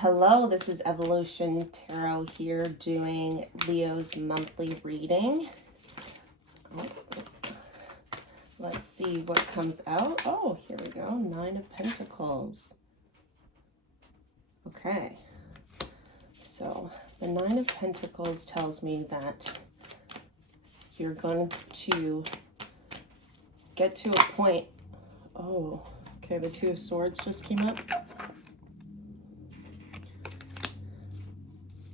Hello, this is Evolution Tarot here doing Leo's monthly reading. Let's see what comes out. Oh, here we go. 9 of Pentacles. Okay. So the 9 of Pentacles tells me that you're going to get to a point. Oh, okay. The 2 of Swords just came up.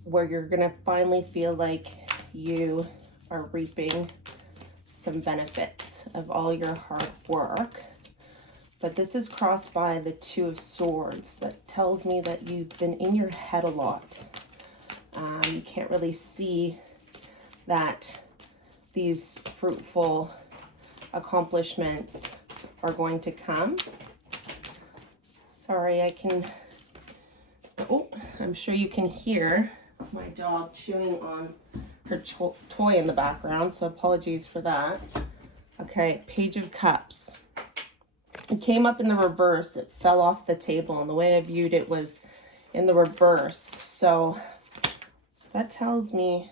Where you're going to finally feel like you are reaping some benefits of all your hard work. But this is crossed by the 2 of Swords. That tells me that you've been in your head a lot. You can't really see that these fruitful accomplishments are going to come. Sorry, I'm sure you can hear my dog chewing on her toy in the background, so apologies for that. Okay, Page of Cups. It came up in the reverse. It fell off the table, and the way I viewed it was in the reverse. So that tells me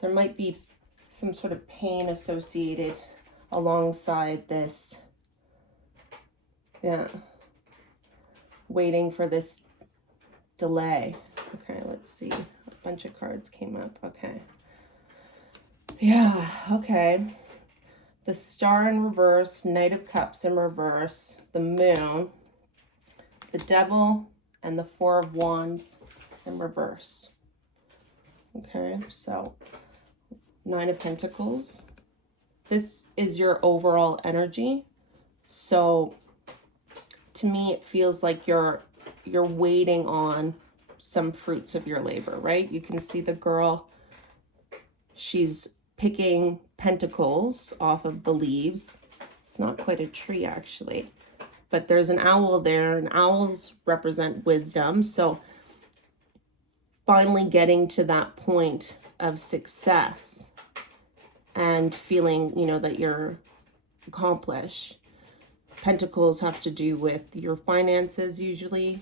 there might be some sort of pain associated alongside this. Yeah. Waiting for this delay. Okay, let's see. A bunch of cards came up. Okay. Yeah, okay. The Star in reverse, Knight of Cups in reverse, the Moon, the Devil, and the 4 of Wands in reverse. Okay, so 9 of Pentacles. This is your overall energy. So to me, it feels like you're waiting on some fruits of your labor, right? You can see the girl, she's picking pentacles off of the leaves. It's not quite a tree, actually, but there's an owl there, and owls represent wisdom. So finally getting to that point of success and feeling, that you're accomplished. Pentacles have to do with your finances usually.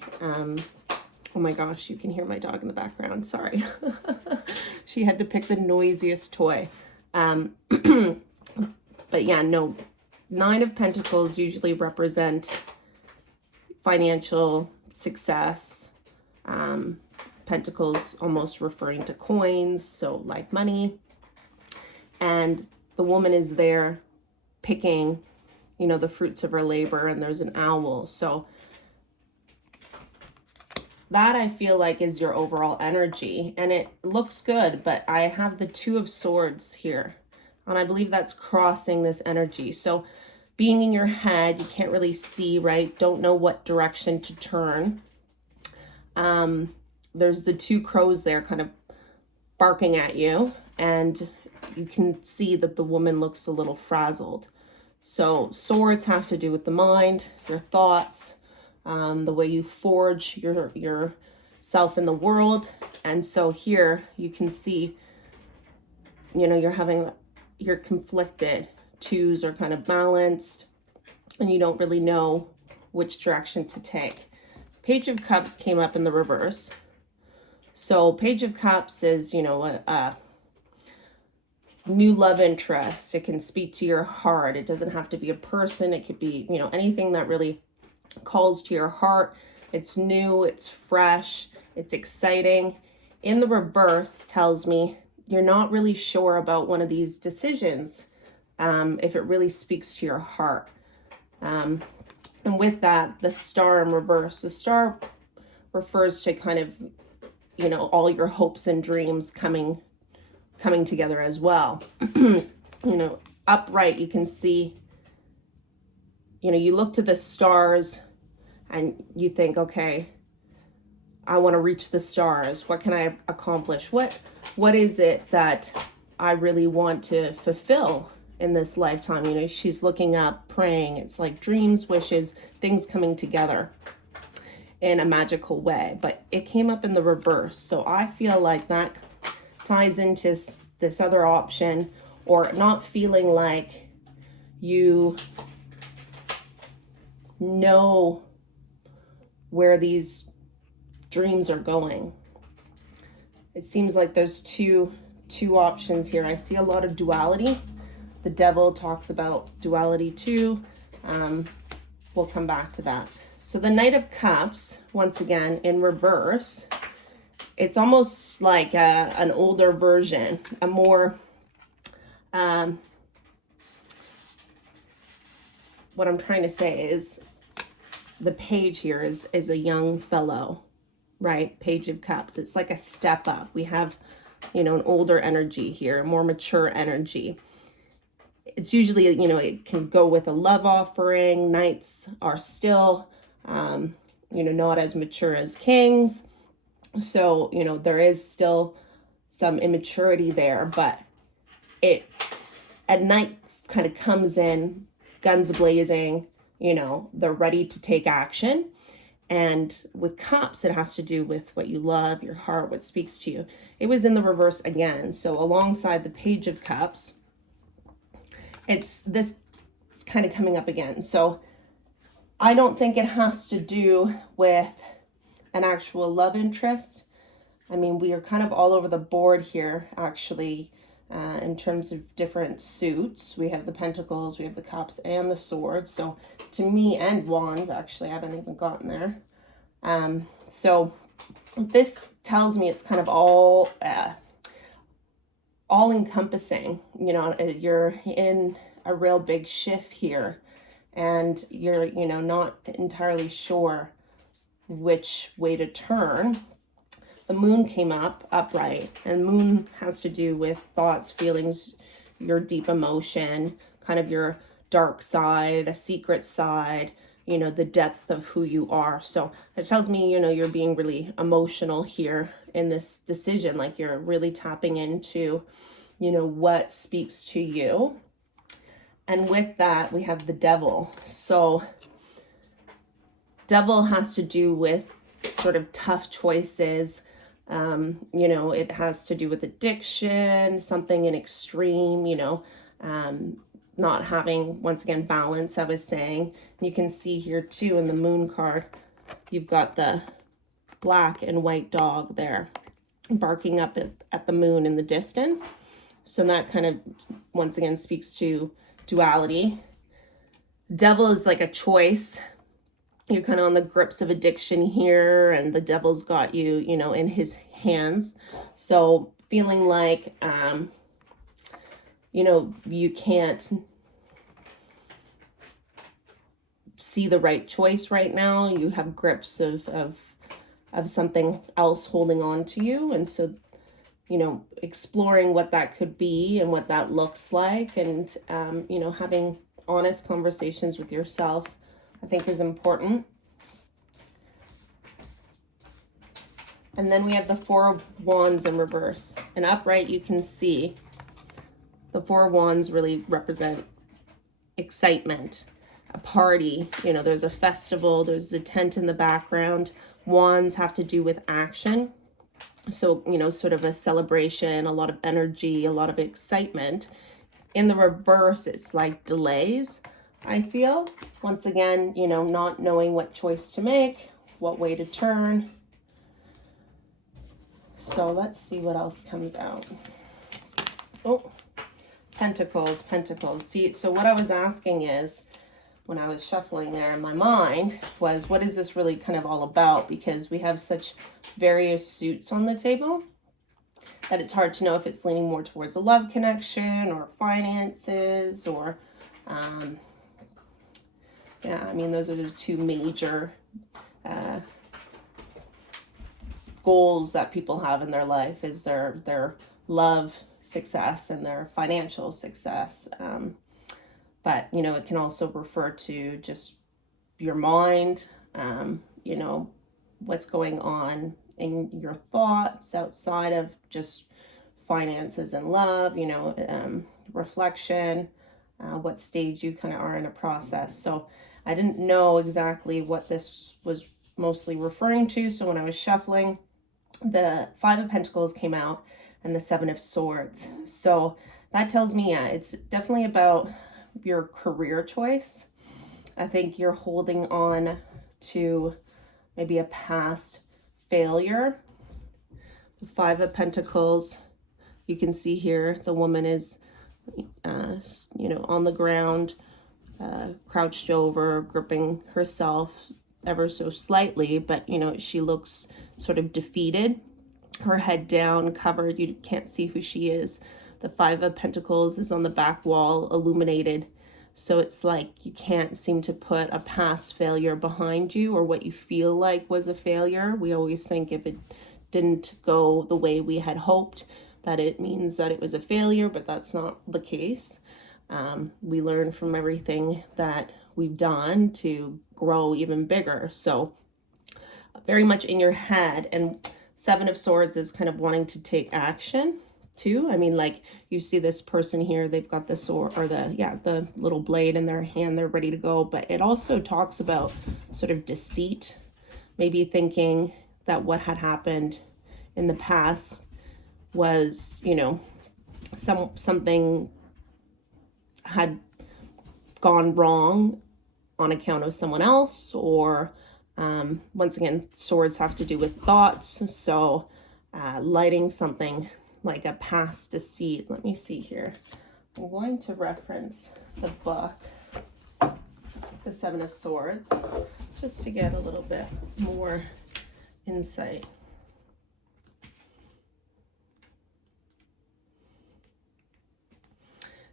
Oh my gosh, you can hear my dog in the background. Sorry. She had to pick the noisiest toy. But yeah, no. 9 of Pentacles usually represent financial success. Pentacles almost referring to coins, so like money. And the woman is there picking the fruits of her labor, and there's an owl. So that I feel like is your overall energy, and it looks good, but I have the 2 of Swords here, and I believe that's crossing this energy. So being in your head, you can't really see, right? Don't know what direction to turn. There's the 2 crows there kind of barking at you, and you can see that the woman looks a little frazzled. So swords have to do with the mind, your thoughts, the way you forge yourself in the world. And so here you can see, you're conflicted. 2s are kind of balanced, and you don't really know which direction to take. Page of Cups came up in the reverse. So Page of Cups is, a new love interest. It can speak to your heart. It doesn't have to be a person. It could be, anything that really calls to your heart. It's new, it's fresh, it's exciting. In the reverse tells me you're not really sure about one of these decisions, if it really speaks to your heart. And with that, the Star in reverse, the Star refers to kind of, all your hopes and dreams coming together as well. Upright, you can see, you look to the stars and you think, okay, I want to reach the stars. What can I accomplish? What is it that I really want to fulfill in this lifetime? She's looking up, praying. It's like dreams, wishes, things coming together in a magical way. But it came up in the reverse. So I feel like that ties into this other option, or not feeling like you know where these dreams are going. It seems like there's two options here. I see a lot of duality. The Devil talks about duality too. We'll come back to that. So the Knight of Cups, once again, in reverse, it's almost like an older version, a more, what I'm trying to say is the page here is a young fellow, right? Page of Cups. It's like a step up. We have, you know, an older energy here, a more mature energy. It's usually, you know, it can go with a love offering. Knights are still, you know, not as mature as kings. So, you know, there is still some immaturity there, but at night kind of comes in, guns blazing, you know, they're ready to take action. And with Cups, it has to do with what you love, your heart, what speaks to you. It was in the reverse again. So alongside the Page of Cups, it's kind of coming up again. So I don't think it has to do with an actual love interest. I mean, we are kind of all over the board here, actually, in terms of different suits. We have the Pentacles, we have the Cups, and the Swords. So to me, and Wands, actually, I haven't even gotten there. So this tells me it's kind of all encompassing. You know, you're in a real big shift here, and you're, you know, not entirely sure which way to turn. The Moon came up upright, and Moon has to do with thoughts, feelings, your deep emotion, kind of your dark side, a secret side, you know, the depth of who you are. So it tells me, you know, you're being really emotional here in this decision, like you're really tapping into, you know, what speaks to you. And with that, we have the Devil. So Devil has to do with sort of tough choices. You know, it has to do with addiction, something in extreme, you know, not having, once again, balance, I was saying. You can see here too in the Moon card, you've got the black and white dog there barking up at the moon in the distance. So that kind of, once again, speaks to duality. Devil is like a choice. You're kind of on the grips of addiction here, and the Devil's got you, you know, in his hands. So feeling like, you know, you can't see the right choice right now. You have grips of something else holding on to you. And so, you know, exploring what that could be and what that looks like, and, you know, having honest conversations with yourself, I think, is important. And then we have the Four of Wands in reverse. And upright, you can see the Four of Wands really represent excitement, a party. You know, there's a festival, there's a tent in the background. Wands have to do with action. So, you know, sort of a celebration, a lot of energy, a lot of excitement. In the reverse, it's like delays, I feel. Once again, you know, not knowing what choice to make, what way to turn. So let's see what else comes out. Oh, Pentacles, Pentacles. See, so what I was asking is, when I was shuffling there in my mind, was what is this really kind of all about? Because we have such various suits on the table that it's hard to know if it's leaning more towards a love connection or finances or, yeah, I mean, those are the two major goals that people have in their life, is their love success and their financial success. But, you know, it can also refer to just your mind, you know, what's going on in your thoughts outside of just finances and love, you know, reflection, what stage you kind of are in a process. So I didn't know exactly what this was mostly referring to. So when I was shuffling, the Five of Pentacles came out and the Seven of Swords. So that tells me, yeah, it's definitely about your career choice. I think you're holding on to maybe a past failure. The Five of Pentacles, you can see here the woman is, you know, on the ground, crouched over, gripping herself ever so slightly, but, you know, she looks sort of defeated. Her head down, covered, you can't see who she is. The Five of Pentacles is on the back wall, illuminated. So it's like you can't seem to put a past failure behind you, or what you feel like was a failure. We always think if it didn't go the way we had hoped, that it means that it was a failure, but that's not the case. We learn from everything that we've done to grow even bigger. So very much in your head. And Seven of Swords is kind of wanting to take action too. I mean, like you see this person here, they've got the sword, or the little blade in their hand, they're ready to go. But it also talks about sort of deceit, maybe thinking that what had happened in the past was, you know, something had gone wrong on account of someone else, or once again, swords have to do with thoughts. So lighting something like a past deceit. Let me see here. I'm going to reference the book, The Seven of Swords, just to get a little bit more insight.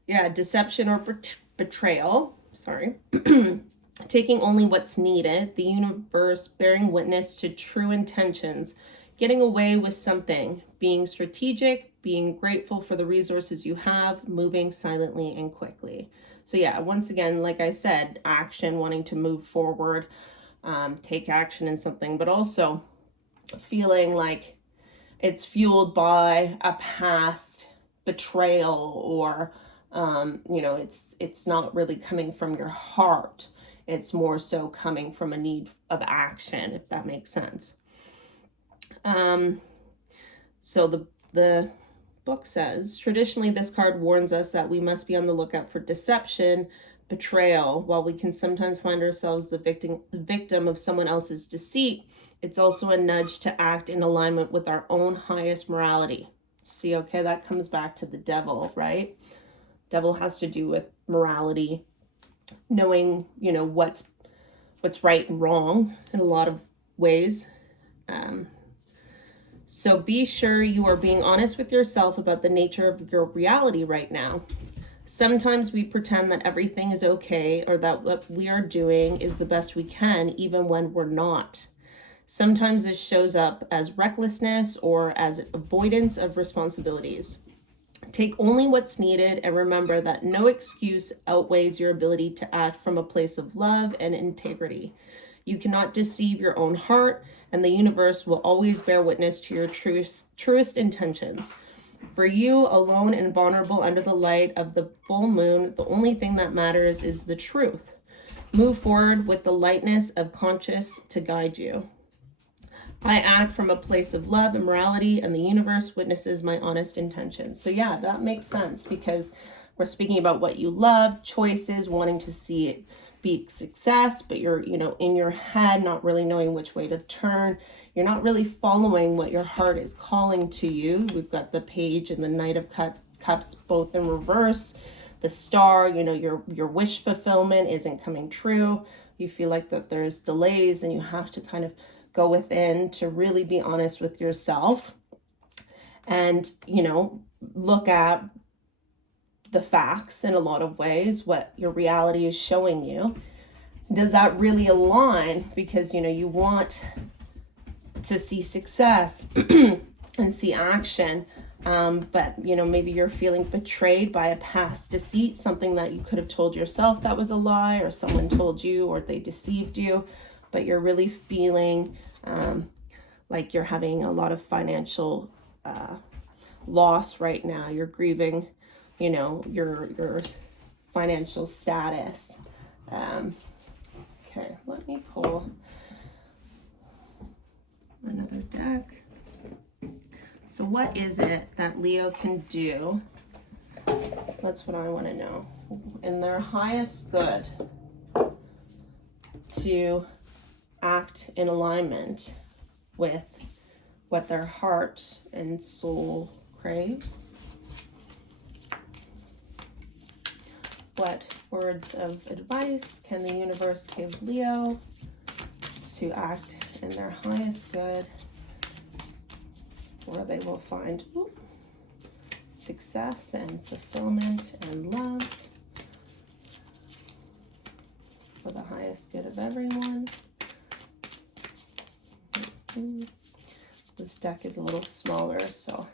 Yeah, deception or betrayal. Sorry. Taking only what's needed, the universe bearing witness to true intentions, getting away with something, being strategic, being grateful for the resources you have, moving silently and quickly. So yeah, once again, like I said, action, wanting to move forward, take action in something, but also feeling like it's fueled by a past betrayal, or you know, it's not really coming from your heart. It's more so coming from a need of action, if that makes sense. So the book says, traditionally, this card warns us that we must be on the lookout for deception, betrayal. While we can sometimes find ourselves the victim of someone else's deceit, it's also a nudge to act in alignment with our own highest morality. See, okay, that comes back to the devil, right? Devil has to do with morality, knowing, you know, what's right and wrong in a lot of ways. So be sure you are being honest with yourself about the nature of your reality right now. Sometimes we pretend that everything is okay, or that what we are doing is the best we can, even when we're not. Sometimes this shows up as recklessness or as avoidance of responsibilities. Take only what's needed, and remember that no excuse outweighs your ability to act from a place of love and integrity. You cannot deceive your own heart, and the universe will always bear witness to your truest intentions. For you, alone and vulnerable under the light of the full moon, the only thing that matters is the truth. Move forward with the lightness of conscience to guide you. I act from a place of love and morality, and the universe witnesses my honest intentions. So yeah, that makes sense, because we're speaking about what you love, choices, wanting to see it be success, but you're, you know, in your head, not really knowing which way to turn. You're not really following what your heart is calling to you. We've got the Page and the Knight of Cups both in reverse. The Star, you know, your wish fulfillment isn't coming true. You feel like that there's delays, and you have to kind of go within to really be honest with yourself and, you know, look at the facts in a lot of ways, what your reality is showing you. Does that really align? Because, you know, you want to see success and see action, but, you know, maybe you're feeling betrayed by a past deceit, something that you could have told yourself that was a lie, or someone told you, or they deceived you, but you're really feeling like you're having a lot of financial loss right now. You're grieving, you know, your financial status. Okay, let me pull another deck. So what is it that Leo can do? That's what I want to know. In their highest good, to act in alignment with what their heart and soul craves. What words of advice can the universe give Leo to act in their highest good, where they will find success and fulfillment and love for the highest good of everyone? This deck is a little smaller, so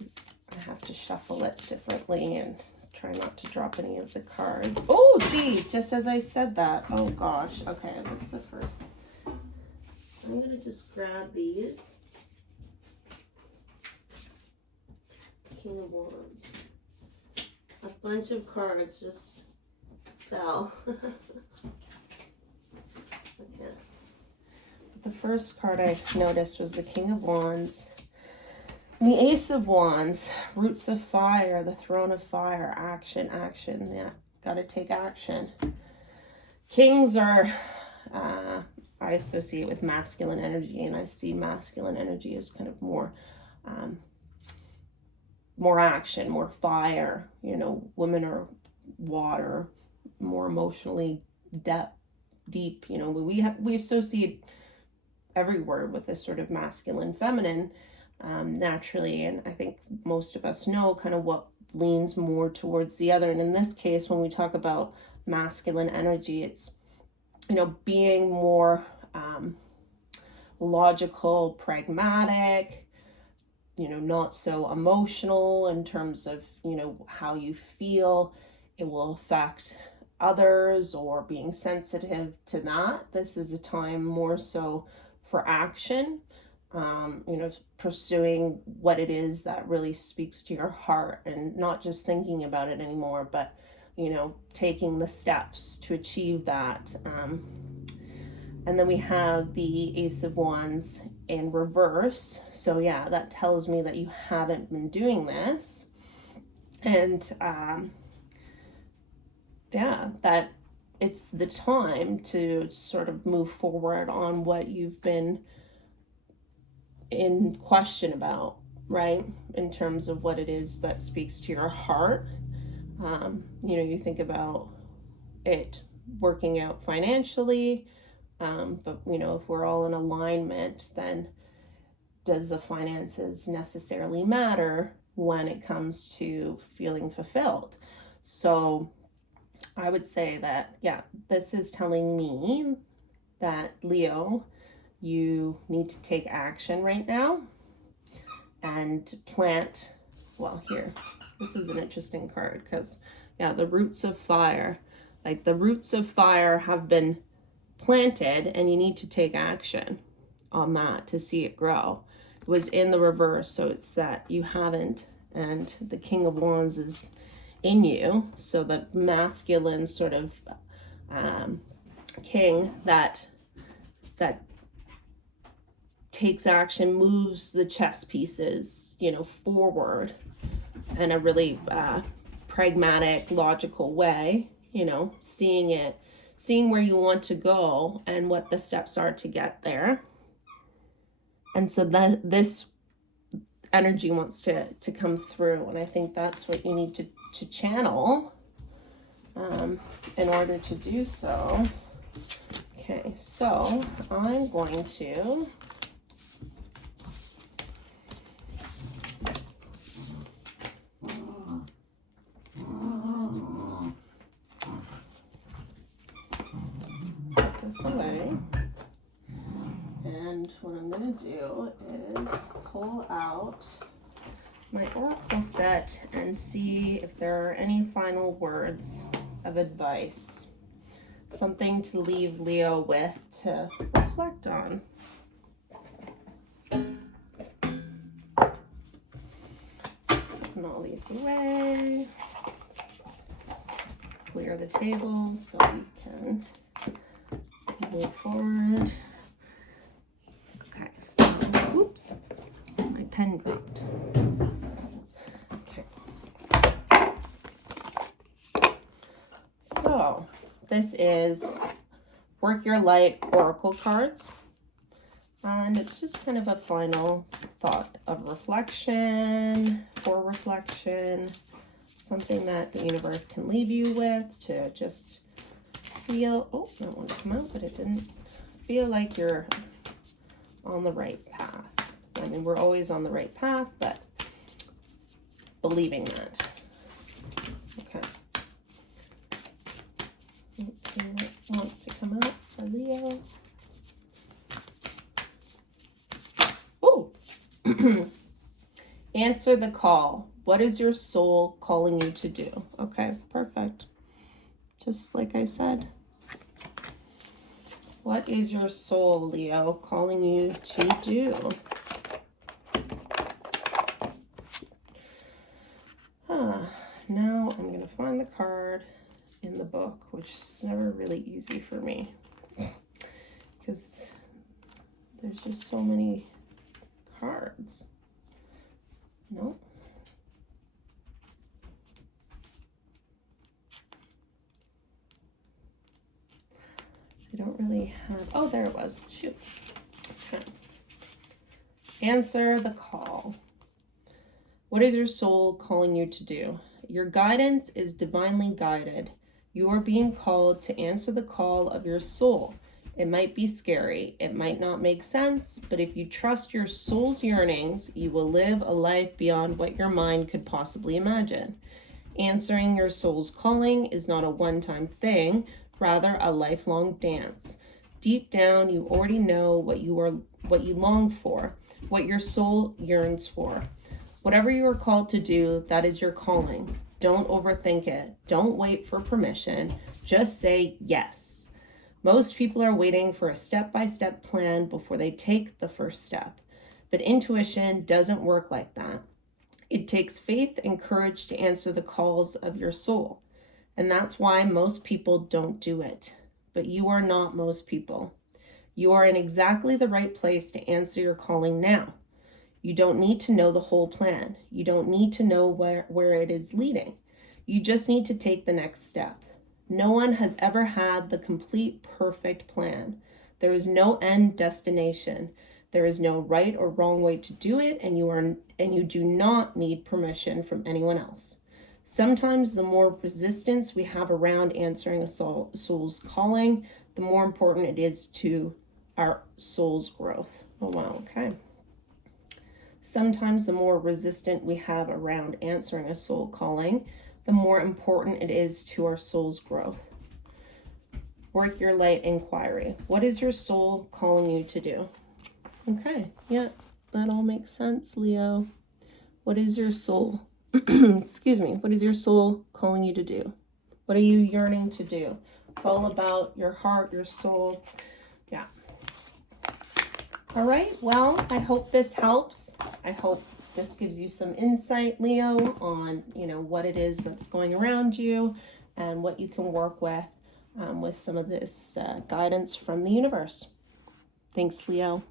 I have to shuffle it differently and try not to drop any of the cards. Oh, gee, just as I said that. Oh, gosh. Okay, what's the first? I'm going to just grab these. King of Wands. A bunch of cards just fell. Okay. The first card I noticed was the King of Wands. And the Ace of Wands, Roots of Fire, the Throne of Fire, action, action. Yeah, got to take action. Kings are, I associate with masculine energy, and I see masculine energy as kind of more action, more fire. You know, women are water, more emotionally deep. You know, we associate every word with this sort of masculine, feminine, naturally, and I think most of us know kind of what leans more towards the other. And in this case, when we talk about masculine energy, it's, you know, being more logical, pragmatic, you know, not so emotional in terms of, you know, how you feel it will affect others, or being sensitive to that. This is a time more so for action, you know, pursuing what it is that really speaks to your heart, and not just thinking about it anymore, but, you know, taking the steps to achieve that. And then we have the Ace of Wands in reverse. So yeah, that tells me that you haven't been doing this. And yeah, that it's the time to sort of move forward on what you've been in question about, right? In terms of what it is that speaks to your heart. You know, you think about it working out financially, but, you know, if we're all in alignment, then does the finances necessarily matter when it comes to feeling fulfilled? So I would say that, yeah, this is telling me that, Leo, you need to take action right now and plant, well, here, this is an interesting card because, yeah, the Roots of Fire, like the roots of fire have been planted, and you need to take action on that to see it grow. It was in the reverse, so it's that you haven't, and the King of Wands is in you, so the masculine sort of king that takes action, moves the chess pieces, you know, forward in a really pragmatic, logical way, you know, seeing where you want to go and what the steps are to get there. And so that this energy wants to come through, and I think that's what you need to channel in order to do so. Okay, so I'm going to put this away, and what I'm going to do is pull out my oracle set and see if there are any final words of advice, something to leave Leo with to reflect on. Putting all these away, clear the table so we can move forward. Okay, so, oops, my pen dropped. Okay. So, this is Work Your Light Oracle cards. And it's just kind of a final thought of reflection, for reflection, something that the universe can leave you with to just feel, oh, that one came out, but it didn't, feel like you're on the right path. I mean, we're always on the right path, but believing that. Okay. Let's see what wants to come out for Leo. Oh! Answer the call. What is your soul calling you to do? Okay, perfect. Just like I said. What is your soul, Leo, calling you to do? Now I'm going to find the card in the book, which is never really easy for me because there's just so many cards. Nope. I don't really have, oh, there it was. Shoot. Okay. Answer the call. What is your soul calling you to do? Your guidance is divinely guided. You are being called to answer the call of your soul. It might be scary. It might not make sense, but if you trust your soul's yearnings, you will live a life beyond what your mind could possibly imagine. Answering your soul's calling is not a one-time thing, rather a lifelong dance. Deep down, you already know what you long for, what your soul yearns for. Whatever you are called to do, that is your calling. Don't overthink it. Don't wait for permission. Just say yes. Most people are waiting for a step-by-step plan before they take the first step. But intuition doesn't work like that. It takes faith and courage to answer the calls of your soul. And that's why most people don't do it. But you are not most people. You are in exactly the right place to answer your calling now. You don't need to know the whole plan. You don't need to know where it is leading. You just need to take the next step. No one has ever had the complete, perfect plan. There is no end destination. There is no right or wrong way to do it, and you do not need permission from anyone else. Sometimes the more resistance we have around answering a soul's calling, the more important it is to our soul's growth. Oh, wow, okay. Sometimes the more resistant we have around answering a soul calling, the more important it is to our soul's growth. Work your light inquiry. What is your soul calling you to do? Okay, yeah, that all makes sense, Leo. What is your soul? Excuse me. What is your soul calling you to do? What are you yearning to do? It's all about your heart, your soul. Yeah. All right, well, I hope this helps. I hope this gives you some insight, Leo, on, what it is that's going around you and what you can work with some of this guidance from the universe. Thanks, Leo.